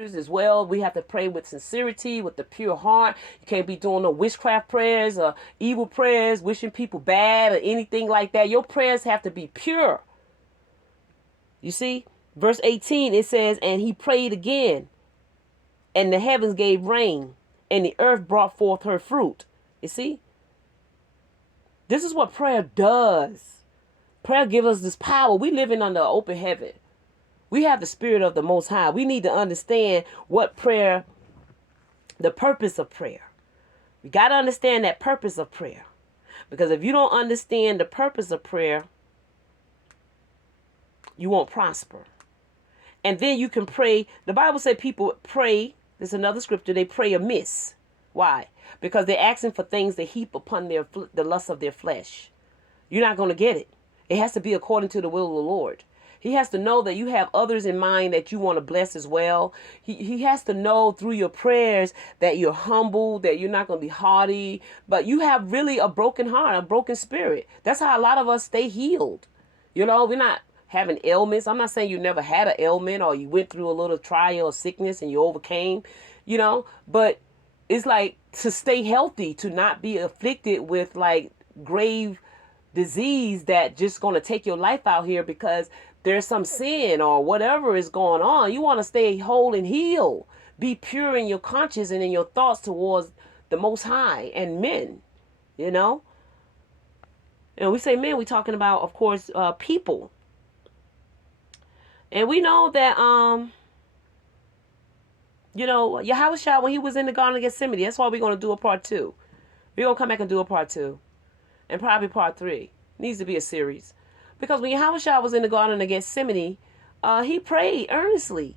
as well. We have to pray with sincerity, with the pure heart. You can't be doing no witchcraft prayers or evil prayers, wishing people bad or anything like that. Your prayers have to be pure. You see, verse 18, it says, and he prayed again, and the heavens gave rain, and the earth brought forth her fruit. You see, this is what prayer does. Prayer gives us this power. We living under open heaven. We have the spirit of the Most High. We need to understand what prayer, the purpose of prayer. We got to understand that purpose of prayer. Because if you don't understand the purpose of prayer, you won't prosper. And then you can pray. The Bible said people pray. There's another scripture. They pray amiss. Why? Because they're asking for things to heap upon the lust of their flesh. You're not going to get it. It has to be according to the will of the Lord. He has to know that you have others in mind that you want to bless as well. He has to know through your prayers that you're humble, that you're not going to be haughty, but you have really a broken heart, a broken spirit. That's how a lot of us stay healed. You know, we're not having ailments. I'm not saying you never had an ailment or you went through a little trial of sickness and you overcame, you know, but it's like to stay healthy, to not be afflicted with like grave disease that just going to take your life out here because there's some sin or whatever is going on. You want to stay whole and healed. Be pure in your conscience and in your thoughts towards the Most High and men, you know. And we say men, we're talking about, of course, people. And we know that, you know, Yahushua, when he was in the Garden of Gethsemane, that's why we're going to do a part 2. We're going to come back and do a part 2. And probably part 3. Needs to be a series. Because when Yahushua was in the Garden of Gethsemane, he prayed earnestly.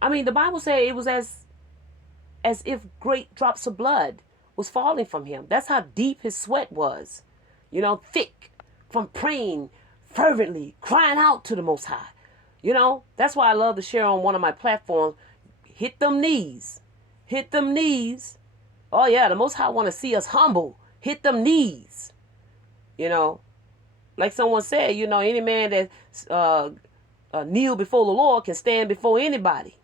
I mean, the Bible said it was as if great drops of blood was falling from him. That's how deep his sweat was. You know, thick from praying fervently, crying out to the Most High. You know, that's why I love to share on one of my platforms. Hit them knees. Hit them knees. Oh, yeah, the Most High want to see us humble. Hit them knees. You know, like someone said, you know, any man that kneel before the Lord can stand before anybody.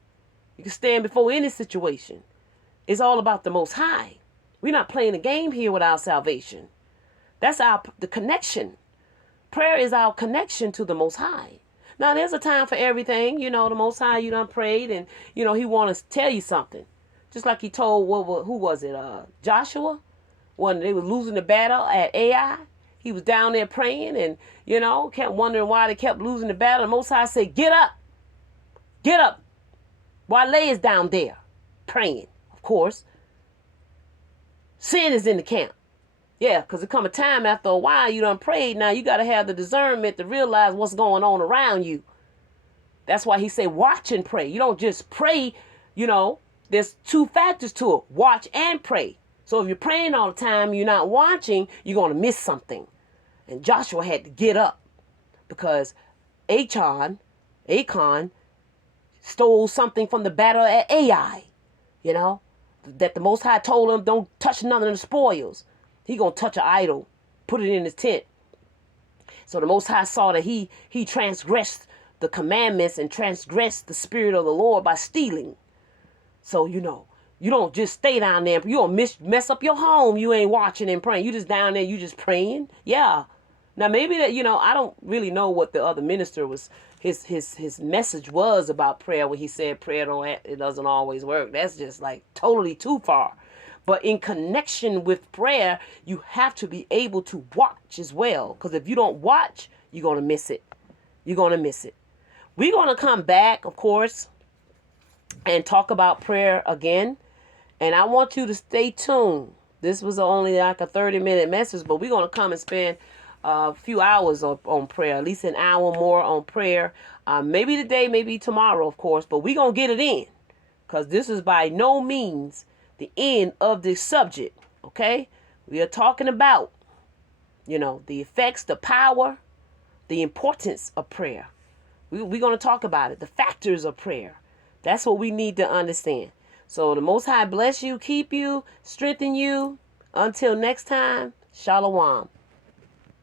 You can stand before any situation. It's all about the Most High. We're not playing a game here with our salvation. That's the connection. Prayer is our connection to the Most High. Now, there's a time for everything. You know, the Most High, you done prayed and, you know, he want to tell you something. Just like he told, who was it? Joshua? When they were losing the battle at Ai. He was down there praying and, you know, kept wondering why they kept losing the battle. The Most High said, get up. Get up. Wale is down there praying, of course. Sin is in the camp. Yeah, because there come a time after a while you done prayed. Now you got to have the discernment to realize what's going on around you. That's why he say watch and pray. You don't just pray, you know. There's 2 factors to it. Watch and pray. So if you're praying all the time, you're not watching, you're going to miss something. And Joshua had to get up because Achan stole something from the battle at Ai, you know, that the Most High told him don't touch none of the spoils. He going to touch an idol, put it in his tent. So the Most High saw that he transgressed the commandments and transgressed the spirit of the Lord by stealing. So, you know, you don't just stay down there. You don't mess up your home. You ain't watching and praying. You just down there. You just praying. Yeah. Now, maybe that, you know, I don't really know what the other minister was, his message was about prayer when he said prayer it doesn't always work. That's just like totally too far. But in connection with prayer, you have to be able to watch as well. Because if you don't watch, you're going to miss it. You're going to miss it. We're going to come back, of course, and talk about prayer again. And I want you to stay tuned. This was only like a 30-minute message, but we're going to come and spend a few hours on prayer, at least an hour more on prayer. Maybe today, maybe tomorrow, of course, but we're going to get it in because this is by no means the end of this subject, okay? We are talking about, you know, the effects, the power, the importance of prayer. We're going to talk about it, the factors of prayer. That's what we need to understand. So the Most High bless you, keep you, strengthen you. Until next time, Shalom.